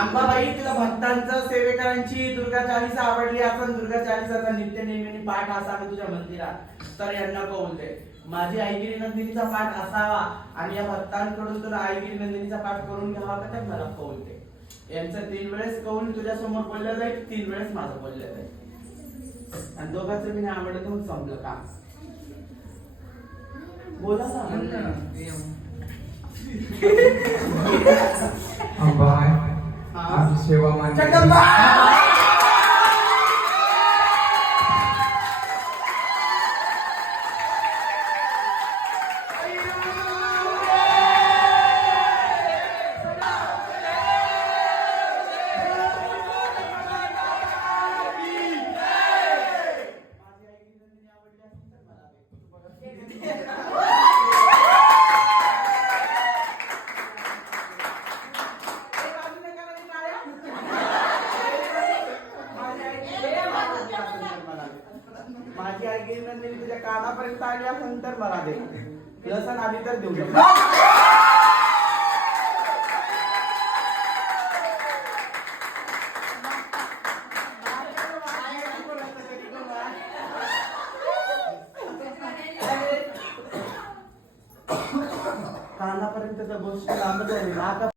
अंबाबाई तुला भक्तांचं सेवेकरांची दुर्गा चालीसा आवडली असून दुर्गा चालीसाचा नित्य नेहमी पाठ असावा तुझ्या मंदिरात तर यांना कौल दे. माझी आईगिरी नंदिनीचा पाठ असावा आणि या भक्तांकडून तुला आईगिरी नंदिनीचा पाठ करून घ्यावा का तर मला कौल दे. यांचं 3 वेळेस कौल तुझ्या समोर बोललं जाईल, 3 वेळेस माझं बोललं जाईल आणि दोघांचं मी नाही आवडलं तर संपलं का. बोला ना. अंबाबाई आमची सेवा मान्य. माझी आईगिरी नंदिनी तुझ्या कानापर्यंत आली असेल तर मला दे. लसण आधी तर देऊ शकतो. कानापर्यंत तर गोष्ट लांबच आहे.